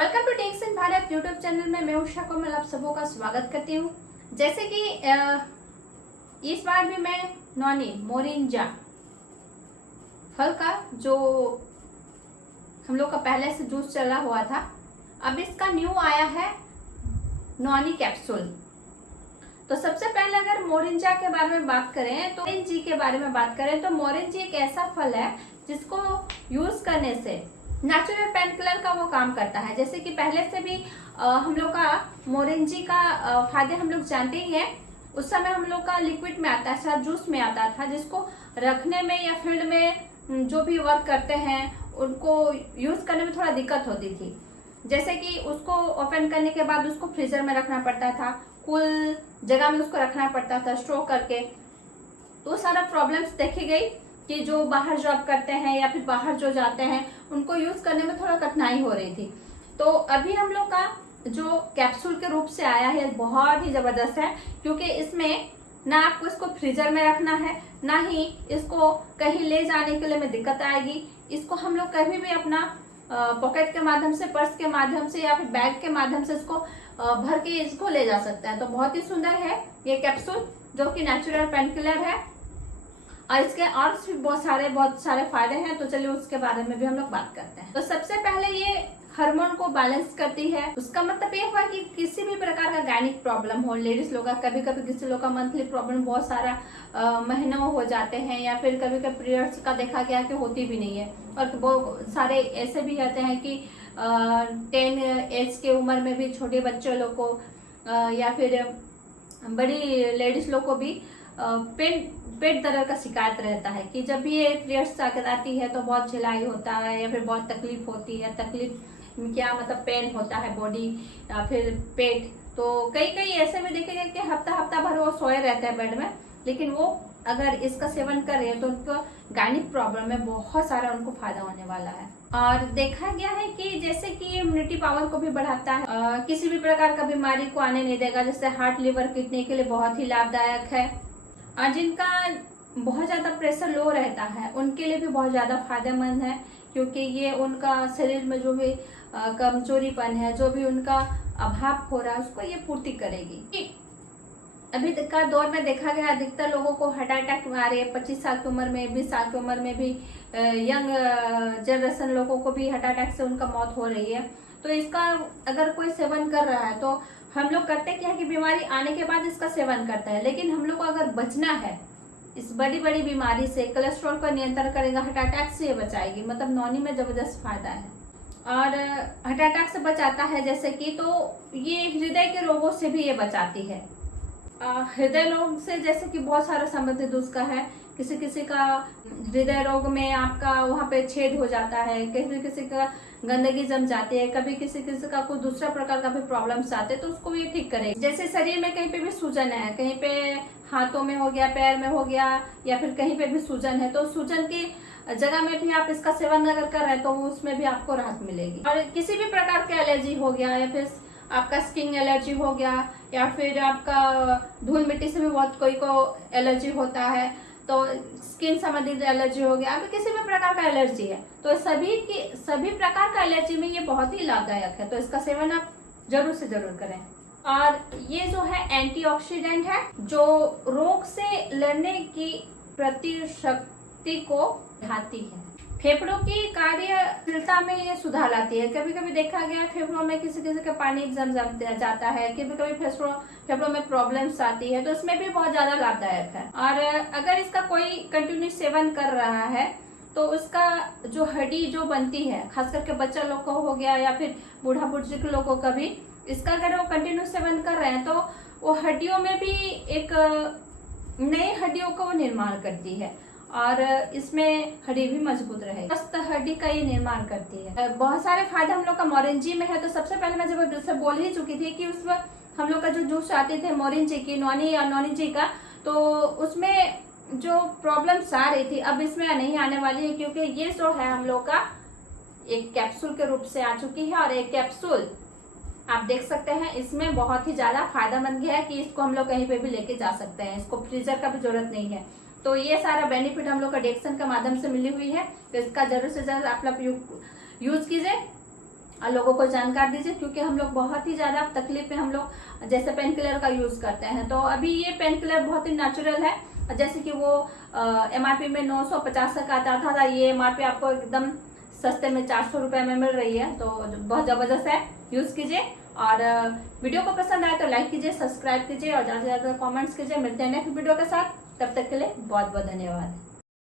Welcome to techs in Bharat YouTube channel में मैं उषा कोमल आप सबों का स्वागत करती हूँ। जैसे कि इस बार भी मैं नॉनी मोरिंजा फल का जो हम लोग का पहले से जूस चला हुआ था, अब इसका न्यू आया है नॉनी कैप्सूल। तो सबसे पहले अगर मोरिंजा के बारे में बात करें तो मोरिंजी के बारे में बात करें तो मोरिंजी एक ऐसा फल है जिसको यूज करने से नेचुरल पेन किलर का वो काम करता है। जैसे कि पहले से भी हम लोग का मोरिंजी का फायदे हम लोग जानते ही हैं। उस समय हम लोग का लिक्विड में आता था, जूस में आता था, जिसको रखने में या फील्ड में जो भी वर्क करते हैं उनको यूज करने में थोड़ा दिक्कत होती थी। जैसे कि उसको ओपन करने के बाद उसको फ्रीजर में रखना पड़ता था, कूल जगह में उसको रखना पड़ता था स्टोर करके। तो सारा प्रॉब्लम्स देखी गई कि जो बाहर जॉब करते हैं या फिर बाहर जो जाते हैं उनको यूज करने में थोड़ा कठिनाई हो रही थी। तो अभी हम लोग का जो कैप्सूल के रूप से आया है बहुत ही जबरदस्त है, क्योंकि इसमें ना आपको इसको फ्रीजर में रखना है, ना ही इसको कहीं ले जाने के लिए में दिक्कत आएगी। इसको हम लोग कभी भी अपना पॉकेट के माध्यम से, पर्स के माध्यम से या फिर बैग के माध्यम से इसको भर के इसको ले जा सकता है। तो बहुत ही सुंदर है ये कैप्सूल जो कि नेचुरल पेन किलर है और इसके और भी बहुत सारे फायदे हैं। तो चलिए उसके बारे में भी हम लोग बात करते हैं। तो सबसे पहले ये हार्मोन को बैलेंस करती है। उसका मतलब ये हुआ कि किसी भी प्रकार का गायनिक प्रॉब्लम हो, लेडीज लोग का कभी कभी किसी लोग का मंथली प्रॉब्लम बहुत सारा महीनों हो जाते हैं, या फिर कभी कभी पीरियड्स का देखा गया कि होती भी नहीं है। और बहुत सारे ऐसे भी रहते हैं कि 10 एज के उम्र में भी छोटे बच्चे लोग को या फिर बड़ी लेडीज लोग को भी पेट दर्द का शिकायत रहता है कि जब भी ये पीरियड्स आती है तो बहुत झिलाई होता है या फिर बहुत तकलीफ होती है। तकलीफ क्या मतलब पेन होता है बॉडी या फिर पेट। तो कई ऐसे में देखेंगे कि हफ्ता भर वो सोए रहते हैं बेड में, लेकिन वो अगर इसका सेवन करें तो उनको गायनिक प्रॉब्लम में बहुत सारा उनको फायदा होने वाला है। और देखा गया है कि जैसे कि इम्यूनिटी पावर को भी बढ़ाता है, किसी भी प्रकार का बीमारी को आने नहीं देगा। जैसे हार्ट, लिवर, किडनी के लिए बहुत ही लाभदायक है। और जिनका बहुत ज्यादा प्रेशर लो रहता है उनके लिए भी बहुत ज्यादा फायदेमंद है, क्योंकि ये उनका शरीर में जो भी कमजोरीपन है, जो भी उनका अभाव हो रहा है, उसको ये पूर्ति करेगी। अभी का दौर में देखा गया अधिकतर लोगों को हार्ट अटैक आ रहे हैं 25 साल की उम्र में, 20 साल की उम्र में भी यंग जनरेशन लोगों को भी हार्ट अटैक से उनका मौत हो रही है। तो इसका अगर कोई सेवन कर रहा है तो हम लोग करते क्या है कि बीमारी आने के बाद इसका सेवन करता है, लेकिन हम लोग को अगर बचना है इस बड़ी बीमारी से, कोलेस्ट्रॉल का नियंत्रण करेगा, हार्ट अटैक से ये बचाएगी। मतलब नॉनी में जबरदस्त फायदा है और हार्ट अटैक से बचाता है। जैसे कि तो ये हृदय के रोगों से भी ये बचाती है। हृदय रोग से जैसे कि बहुत सारा संबंधित उसका है। किसी का हृदय रोग में आपका वहां पे छेद हो जाता है, किसी का गंदगी जम जाती है, कभी किसी का कोई दूसरा प्रकार का भी प्रॉब्लम्स आते हैं तो उसको ये ठीक करेगा। जैसे शरीर में कहीं पे भी सूजन है, कहीं पे हाथों में हो गया, पैर में हो गया, या फिर कहीं पे भी सूजन है, तो सूजन की जगह में भी आप इसका सेवन अगर कर रहे हैं तो उसमें भी आपको राहत मिलेगी। और किसी भी प्रकार की एलर्जी हो गया, या फिर आपका स्किन एलर्जी हो गया, या फिर आपका धूल मिट्टी से भी बहुत कोई को एलर्जी होता है, तो स्किन संबंधित एलर्जी हो गया, अभी किसी भी प्रकार का एलर्जी है तो सभी प्रकार का एलर्जी में ये बहुत ही लाभदायक है। तो इसका सेवन आप जरूर से जरूर करें। और ये जो है एंटीऑक्सीडेंट है, जो रोग से लड़ने की प्रतिशक्ति को बढ़ाती है। फेफड़ों की कार्यशीलता में ये सुधार लाती है। कभी कभी देखा गया फेफड़ों में किसी का पानी जम जाता है, कभी कभी फेफड़ों में प्रॉब्लम्स आती है, तो इसमें भी बहुत ज्यादा लाभदायक है। और अगर इसका कोई कंटिन्यू सेवन कर रहा है तो उसका जो हड्डी जो बनती है, खास करके बच्चा लोग को हो गया या फिर बूढ़ा बुजुर्ग लोगों का भी, इसका अगर वो कंटिन्यू सेवन कर रहे हैं तो वो हड्डियों में भी एक नई हड्डियों का वो निर्माण करती है और इसमें हड्डी भी मजबूत रहे, स्वस्थ हड्डी का ये निर्माण करती है। बहुत सारे फायदे हम लोग का मोरिंजी में है। तो सबसे पहले मैं जब बोल ही चुकी थी कि उस हम लोग का जो जूस आते थे मोरिंजी की, नॉनी जी का, तो उसमें जो प्रॉब्लम्स आ रही थी अब इसमें नहीं आने वाली है, क्योंकि ये जो है हम लोग का एक कैप्सूल के रूप से आ चुकी है। और एक कैप्सूल आप देख सकते हैं इसमें बहुत ही ज्यादा फायदेमंद है कि इसको हम लोग कहीं पे भी लेके जा सकते हैं, इसको फ्रीजर का भी जरूरत नहीं है। तो ये सारा बेनिफिट हम लोग का डेक्सन के माध्यम से मिली हुई है। तो इसका जरूर से जरूर आप लोग यूज कीजिए। लोगों को जानकार दीजिए, क्योंकि हम लोग बहुत ही ज्यादा तकलीफ में हम लोग जैसे पेन किलर का यूज करते हैं। तो अभी ये पेन किलर बहुत ही नेचुरल है, जैसे कि वो MRP में 950 का आता था, ये MRP आपको एकदम सस्ते में 400 रुपए में मिल रही है। तो बहुत जबरदस्त है, यूज कीजिए। और वीडियो को पसंद आए तो लाइक कीजिए, सब्सक्राइब कीजिए और ज्यादा से ज्यादा कमेंट्स कीजिए। मिलते हैं नेक्स्ट वीडियो के साथ, तब तक के लिए बहुत बहुत धन्यवाद।